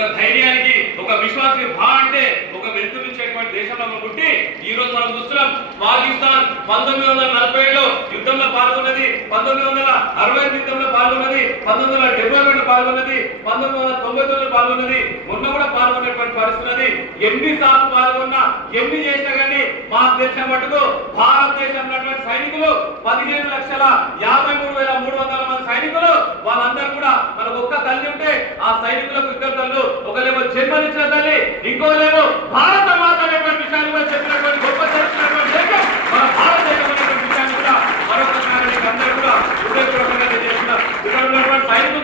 ఒక ధైర్యానికి, ఒక విశ్వాసానికి అంటే ఒక వెలుతురించేటువంటి దేశంలో మనం పుట్టి ఈ రోజు మనం చూస్తున్నాం. పాకిస్తాన్ 1947లో యుద్ధంలో పాల్గొన్నది, 1968 యుద్ధంలో పాల్గొన్నది, 1972 పాల్గొన్నది, 1999లో పాల్గొన్నది, మొన్న కూడా పాల్గొన్నటువంటి పరిస్థితి. ఎన్నిసార్లు పాల్గొన్నా ఎన్ని చేసినా కానీ మా దేశం మటుకు భారతదేశంలో సైనికులు 15,53,300 మంది సైనికులు, వాళ్ళందరూ కూడా మనకు ఒక్క తల్లి ఉంటే ఆ సైనికులకు ఇద్దరు తల్లు, ఒకలేమో జన్మనిచ్చిన తల్లి, ఇంకోలేమో భారత మాత అనేటువంటి విషయాన్ని కూడా చెప్పినటువంటి గొప్ప చరిత్రటువంటి దేశం మన భారతదేశం అనేటువంటి విషయాన్ని కూడా మరొకసారి అందరూ కూడా హృదయపూర్వకంగా చేస్తున్నారు. ఇక్కడ ఉన్నటువంటి సైనికులు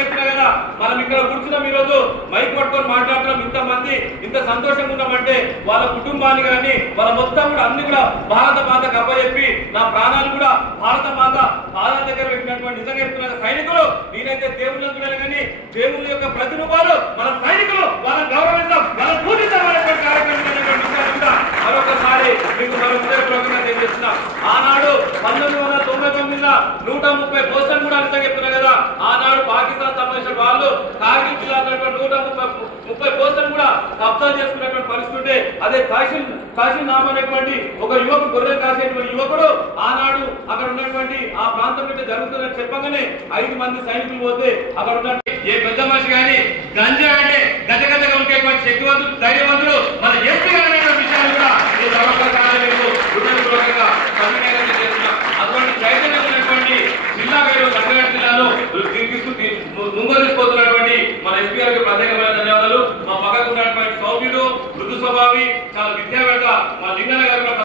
చెప్పినా కదా, మనం ఇక్కడ కూర్చున్నాం, ఈ రోజు మైక్ పట్టుకొని మాట్లాడుతున్నాం, ఇంతమంది ఇంత సంతోషంగా ఉన్నామంటే వాళ్ళ కుటుంబాన్ని కానీ వాళ్ళ మొత్తం కూడా అన్ని కూడా భారత మాతకు అప్పచెప్పి నా ప్రాణాలు కూడా భారత మాత పాదాల దగ్గర పెట్టినటువంటి నిజంగా చెప్తున్న సైనికులు. నేనైతే దేవుళ్ళని చూడాలి కానీ దేవుళ్ళ యొక్క ప్రతిరూపాలు మన సైనికులు, వాళ్ళ గౌరవించడం, వాళ్ళ పూజించడం అనేటువంటి కార్యక్రమం కూడా మరొకసారి మీకు మరో హృదయపూర్వకంగా తెలియజేస్తున్నాం. ఆనాడు 1999లో 130 పోస్టులు కూడా నిజంగా చెప్తున్నా కదా, ఆనాడు పాకిస్తాన్ సంబంధించిన వాళ్ళు కార్గిల్ జిల్లా 130 పోస్టులు కూడా కబ్జా చేసుకున్నటువంటి పరిస్థితి. అదే కాశీల్ నామ్ అనేటువంటి ఒక యువకుడు, గొర్రె కాసేటువంటి యువకుడు ఆనాడు అక్కడ ఉన్నటువంటి ఆ ప్రాంతం జరుగుతుందని చెప్పగానే 5 మంది సైనికులు పోతే అక్కడ ఉన్నటువంటి ఏ పెద్ద మనిషి కానీ గంజా అంటే గజగజగా ఉండేటువంటి శక్తివంతులు, ధైర్యవంతులు మన ఎస్పీ అనేటువంటి విషయాలు కూడా ఈ హృదయపూర్వకంగా చేస్తున్నాం. అటువంటి చైతన్యం ఉన్నటువంటి జిల్లా పేరు రంగారెడ్డి జిల్లాలో ముందు తీసుకుపోతున్నటువంటి మన ఎస్పీ గారికి ప్రత్యేకమైన ధన్యవాదాలు. మా పక్కకు ఉన్నటువంటి సౌమ్యుడు, మృదు స్వభావి, చాలా విద్యావేత్త మా లింగన్న గారు